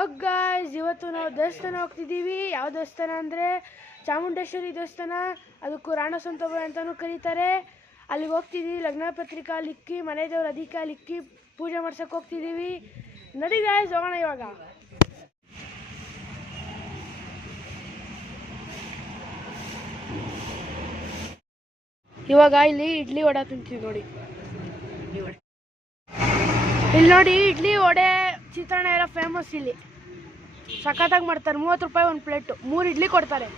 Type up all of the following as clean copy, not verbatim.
Hello guys, ಇವತ್ತು ನಾವು ದೇವಸ್ಥಾನ ಹೋಗ್ತಿದ್ದೀವಿ. ಯಾವ ದೇವಸ್ಥಾನ ಅಂದರೆ ಚಾಮುಂಡೇಶ್ವರಿ ದೇವಸ್ಥಾನ. ಅದಕ್ಕೂ ರಾಣಸಂತೋಬ ಅಂತಲೂ ಕರೀತಾರೆ. ಅಲ್ಲಿಗೆ ಹೋಗ್ತಿದ್ದೀವಿ. ಲಗ್ನ ಪತ್ರಿಕಾ ಲಿಕ್ಕಿ, ಮನೆ ದೇವ್ರ ಅಧಿಕ ಲಿಕ್ಕಿ ಪೂಜೆ ಮಾಡ್ಸೋಕೆ ಹೋಗ್ತಿದ್ದೀವಿ. ನಡಿ ಗಾಯ್ಸ್, ಹೋಗೋಣ ಇವಾಗ ಇಲ್ಲಿ ಇಡ್ಲಿ ವಡೆ ತಿಂತೀವಿ. ನೋಡಿ ಇಲ್ಲಿ ನೋಡಿ, ಇಡ್ಲಿ ವಡೆ ಚಿತ್ರಾನ್ನ ಎಲ್ಲ ಫೇಮಸ್. ಇಲ್ಲಿ ಸಖತ್ತಾಗಿ ಮಾಡ್ತಾರೆ. 30 ರೂಪಾಯಿ ಒಂದು ಪ್ಲೇಟು, 3 ಇಡ್ಲಿ ಕೊಡ್ತಾರೆ.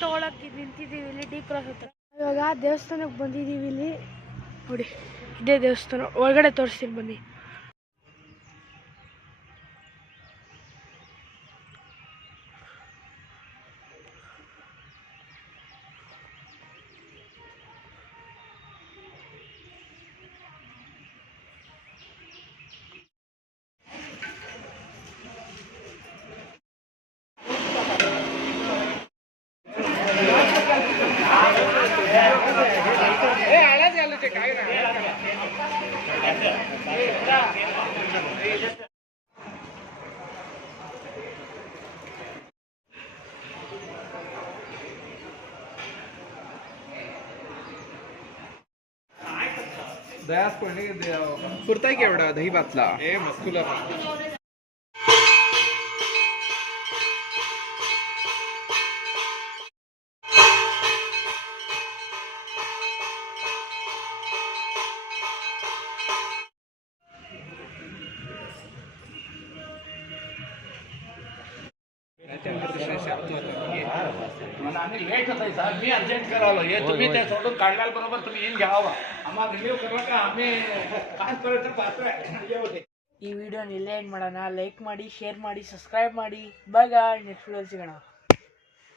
ತಗೊಳಕ್ಕೆ ನಿಂತಿದ್ದೀವಿ ಇಲ್ಲಿ ಡಿ ಕ್ರಾಸ್ ಹತ್ರ. ಇವಾಗ ದೇವಸ್ಥಾನಕ್ಕೆ ಬಂದಿದ್ದೀವಿ. ಇಲ್ಲಿ ನೋಡಿ, ಇದೇ ದೇವಸ್ಥಾನ. ಒಳಗಡೆ ತೋರಿಸ್ತೀನಿ ಬನ್ನಿ. दयास कोणी पुरताय की एवढा दही भातला ए मस्कुला लेट होत सर. मी अर्जंट करावं हे तुम्ही ते सोडून काढल्याल बरोबर तुम्ही येऊन घ्यावा. आम्हाला रिव्ह्यू करा का आम्ही काय करायचं पाहतोय. ಈ ವಿಡಿಯೋನ ಇಲ್ಲೇ ಎಂಡ್ ಮಾಡೋಣ. ಲೈಕ್ ಮಾಡಿ, ಶೇರ್ ಮಾಡಿ, ಸಬ್ಸ್ಕ್ರೈಬ್ ಮಾಡಿ. ಬಾಯ್ ಗಾಯ್ಸ್, ನೆಕ್ಸ್ಟ್ ವಿಡಿಯೋ ಸಿಗೋಣ.